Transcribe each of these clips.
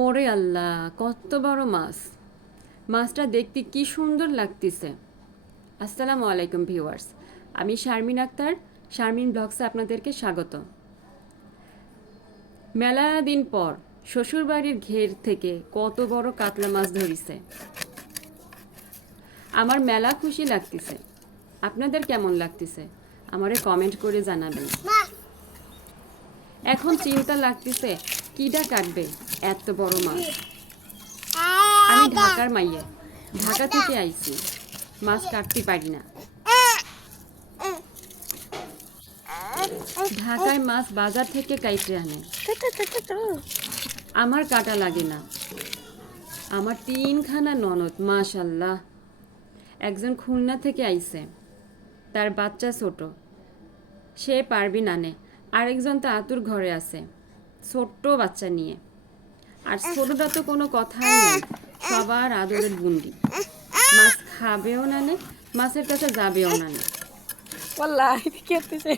ওরে আল্লাহ কত বড় মাছ। মাছটা দেখতে কি সুন্দর লাগতেছে। আসসালামু আলাইকুম ভিউয়ার্স আমি শারমিন আক্তার শারমিন ব্লগসে আপনাদেরকে স্বাগত। মেলা দিন পর শ্বশুরবাড়ির ঘের থেকে কত বড় কাতলা মাছ ধরিছে। আমার মেলা খুশি লাগতেছে। আপনাদের কেমন লাগতেছে? আমারে কমেন্ট করে জানাবেন। এখন চিন্তা লাগতেছে কিডা কাটবে? এত বড় মাছ আমি ঢাকার মাইয়া। ঢাকা থেকে আইছি। মাছ কাটতে পারি না। ঢাকায় মাছ বাজার থেকে কাইটে আনে। আমার কাটা লাগে না। আমার তিনখানা ননদ মাশাল্লাহ। একজন খুলনা থেকে আইছে। তার বাচ্চা ছোট। সে পারবি নানে আরেকজন তো আতুর ঘরে আছে। ছোট্ট বাচ্চা নিয়ে। আর ছোটটা তো কোনো কথাই নেই। সবার আদরের বুন্দি। মাছ খাবেও না নে মাছের কাছে যাবেও না নে। খেতেছে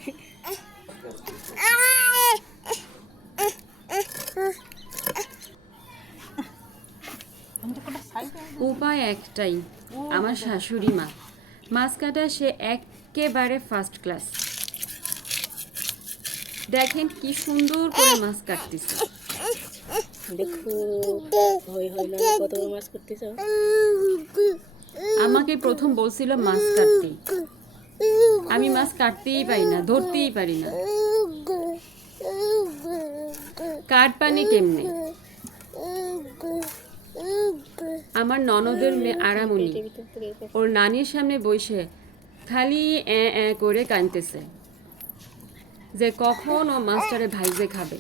উপায় একটাই আমার শাশুড়ি মা। মাছ কাটা সে একেবারে ফার্স্ট ক্লাস দেখেন কি সুন্দর করে মাছ কাটতেছে। আমাকে প্রথম বলছিল মাছ কাটতে। আমি মাছ কাটতেই পারি না, ধরতেই পারি না। কাঠ পানি কেমনে? আমার ননদের মেয়ে আরামনি। ওর নানির সামনে বসে খালি এ করে কাঁদতেছে। যে কখন ও মাছটারে ভাইজে খাবে।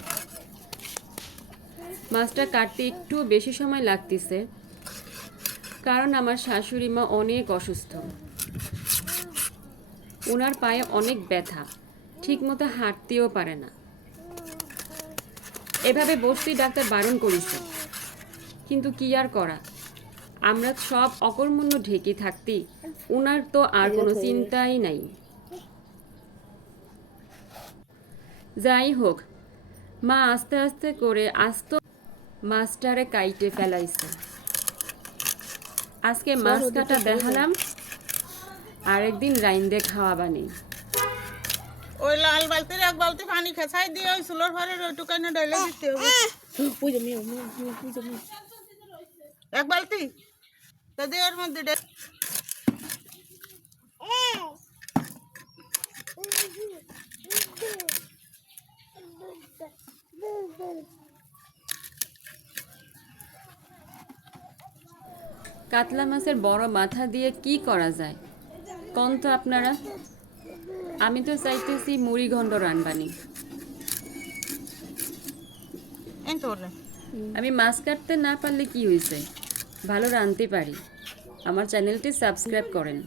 মাছটা কাটতে একটু বেশি সময় লাগতেছে, কারণ আমার শাশুড়ি মা অনেক অসুস্থ। ওনার পায়ে অনেক ব্যথা, ঠিকমতো হাঁটতেও পারে না। এভাবে বসতেই ডাক্তার বারণ করেছে, কিন্তু কি আর করা? আমরা সব অকর্মণ্য ঢেকে থাকতেই ওনার তো আর কোনো চিন্তাই নাই। যাই হোক, মা আস্তে আস্তে করে আস্ত মাছটারে কাইটে ফেলাইছে আজকে মাছ কাটা দেখালাম আরেকদিন রাইন্দে খাওয়া বানি ওই লাল বালতির এক বালতি পানি খেসাই দিয়ে ওই সুলোর ঘরের ওইটুকানে ডলে দিতে হবে পুজো পুজো এক বালতি তো দিয়ে ওর মধ্যে ডে- কাতলা মাছের বড় মাথা দিয়ে কি করা যায়? কন তো আপনারা? আমি তো চাইতেছি মুড়িঘণ্ড রানবানি। আমি মাছ কাটতে না পারলে কি হয়েছে ভালো রাঁধতে পারি। আমার চ্যানেলটি সাবস্ক্রাইব করেন।